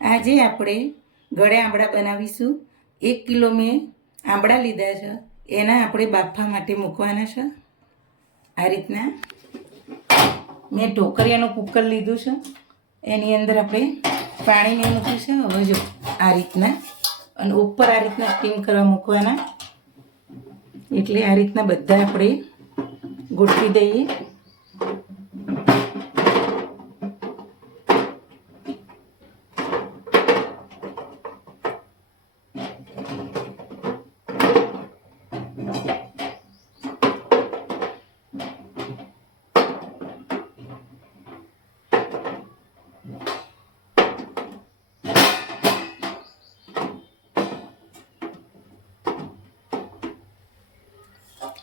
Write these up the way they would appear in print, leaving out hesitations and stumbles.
આજે આપણે ગળે આંબળા બનાવીશું. 1 કિલો મેં આંબળા લીધા છે, એના આપણે બાફવા માટે મૂકવાના છે. આ રીતના મેં ઢોકળિયાનું કુકર લીધું છે, એની અંદર આપણે પાણી મેં મૂક્યું છે. હવે જો આ રીતના, અને ઉપર આ રીતના સ્ટીમ કરવા મૂકવાના. એટલે આ રીતના બધા આપણે ગોઠવી દઈએ.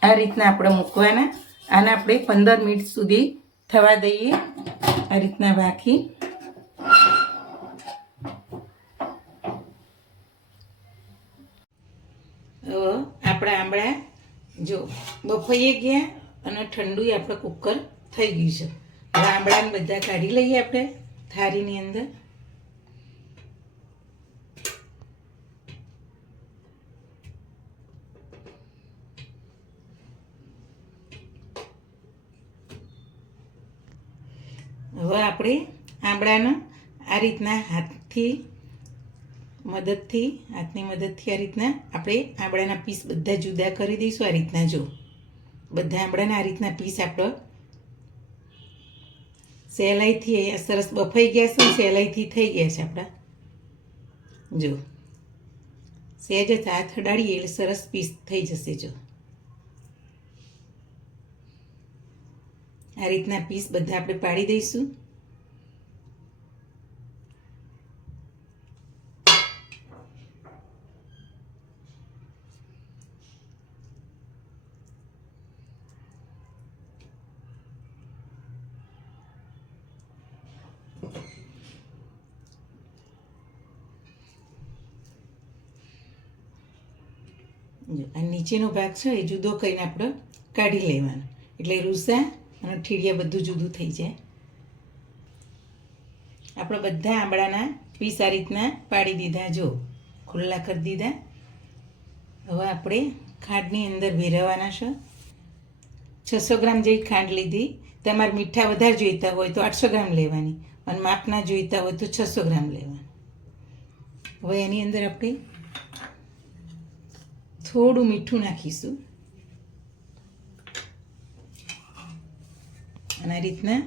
આ રીતના આપણે મૂકવાના. આને આપણે 15 મિનિટ સુધી થવા દઈએ. આ રીતના રાખી હવે આપણા આંબળા જો બફાઈ ગયા અને ઠંડુ આપણે કુકર થઈ ગયું છે. હવે આંબળાને બધા કાઢી લઈએ આપણે થાળીની અંદર. હવે આપણે આંબળાને આ રીતના હાથની મદદથી આ રીતના આપણે આંબળાના પીસ બધા જુદા કરી દઈશું. આ રીતના જો બધા આંબળાના આ રીતના પીસ આપણે સહેલાઈથી સરસ બફાઈ ગયા છે, સહેલાઈથી થઈ ગયા છે આપણા. જો સહેજ જ હાથ અડાડીએ એટલે સરસ પીસ થઈ જશે. જો આ રીતના પીસ બધા આપણે પાડી દઈશું. આ નીચેનો ભાગ છે એ જુદો કરીને આપણે કાઢી લેવાનો, એટલે રૂસા અને ઠીડિયા બધું જુદું થઈ જાય. આપણે બધા આંબળાના પીસ આ રીતના પાડી દીધા, જો ખુલ્લા કરી દીધા. હવે આપણે ખાંડની અંદર ભેરવવાના છે. 600 ગ્રામ જેવી ખાંડ લીધી. તમારે મીઠા વધારે જોઈતા હોય તો 800 ગ્રામ લેવાની, અને માપના જોઈતા હોય તો 600 ગ્રામ લેવાની. હવે એની અંદર આપણે થોડું મીઠું નાખીશું, અને આ રીતના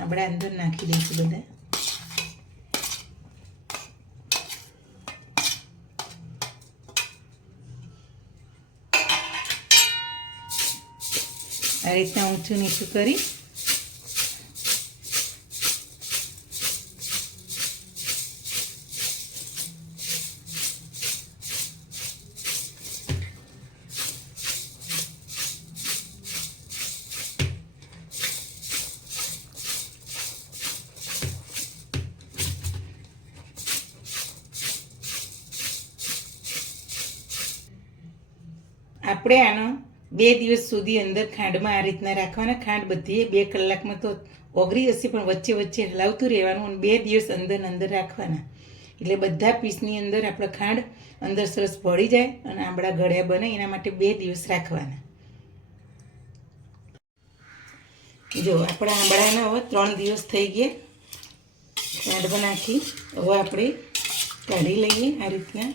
આપણે અંદર નાખી દઈશું બધા. આ રીતના ઊંચું નીચું કરી આપણે આનો 2 દિવસ સુધી અંદર ખાંડમાં આ રીતના રાખવાના. ખાંડ બધી 2 કલાકમાં તો ઓગળી જશે, પણ વચ્ચે વચ્ચે હલાવતું રહેવાનું, અને 2 દિવસ અંદર રાખવાના. એટલે બધા પીસની અંદર આપણે ખાંડ અંદર સરસ ભળી જાય અને આંબળા ગળ્યા બને. એના માટે 2 દિવસ રાખવાના. જો આપણા આંબળાના હવે 3 દિવસ થઈ ગયા ખાંડમાં નાખી. હવે આપણે કાઢી લઈએ આ રીતના.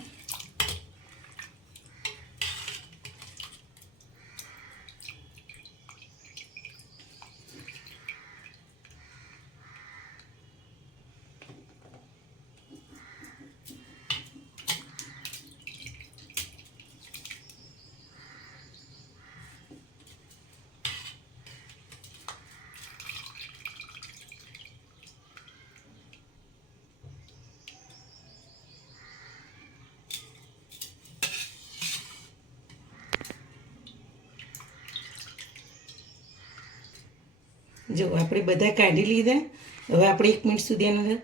જો આપણે બધા કાઢી લીધા. હવે આપણે 1 મિનિટ સુધી એને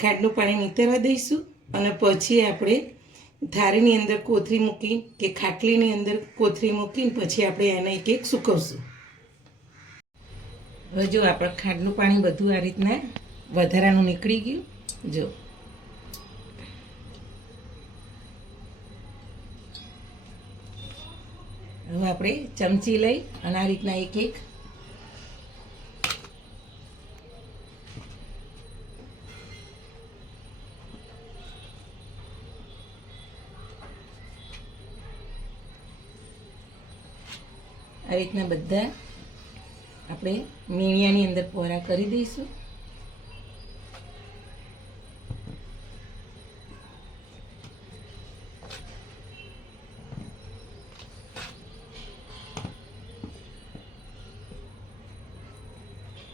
ખાંડનું પાણી નીતરવા દઈશું, અને પછી આપણે થાળીની અંદર કોથળી મૂકી કે ખાટલીની અંદર કોથળી મૂકીને પછી આપણે એને એક એક સૂકવશું. હવે જો આપણે ખાંડનું પાણી બધું આ રીતના વધારાનું નીકળી ગયું. જો હવે આપણે ચમચી લઈ અને આ રીતના એક એક આ રીતના બધા આપણે મીણિયાની અંદર પોરા કરી દઈશું.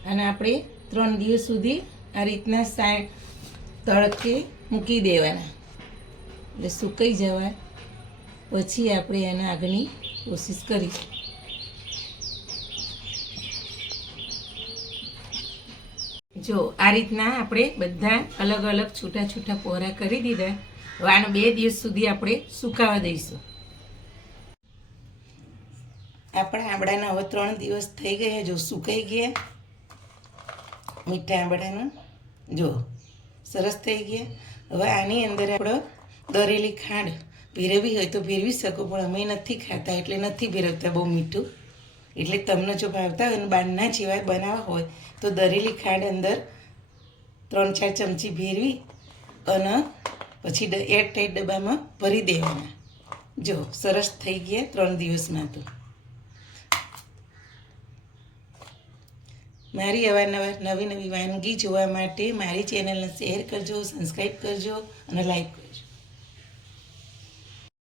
અને આપણે 3 દિવસ સુધી આ રીતના તડકે મૂકી દેવાના, એટલે સુકાઈ જવા પછી આપણે એના આગળની કોશિશ કરીશું. જો આ રીતના આપણે બધા અલગ અલગ છૂટા છૂટા પોરા કરી દીધા. હવે આને 2 દિવસ સુધી આપણે સુકાવા દઈશું. આપણા આંબળાના હવે 3 દિવસ થઈ ગયા. જો સુકાઈ ગયા મીઠા આંબળાના, જો સરસ થઈ ગયા. હવે આની અંદર આપણે દરેલી ખાંડ ભેરવી હોય તો ભેરવી શકો, પણ અમે નથી ખાતા એટલે નથી ભેરવતા બહુ મીઠું. એટલે તમને જો ભાવતા હોય અને બારના જેવા બનાવવા હોય તો દરેલી ખાંડ અંદર 3-4 ચમચી ભેરવી અને પછી એરટાઈટ ડબ્બામાં ભરી દેવાના. જો સરસ થઈ ગયા 3 દિવસમાં. તો મારી અવારનવાર નવી નવી વાનગી જોવા માટે મારી ચેનલને શેર કરજો, સબસ્ક્રાઈબ કરજો અને લાઈક કરજો.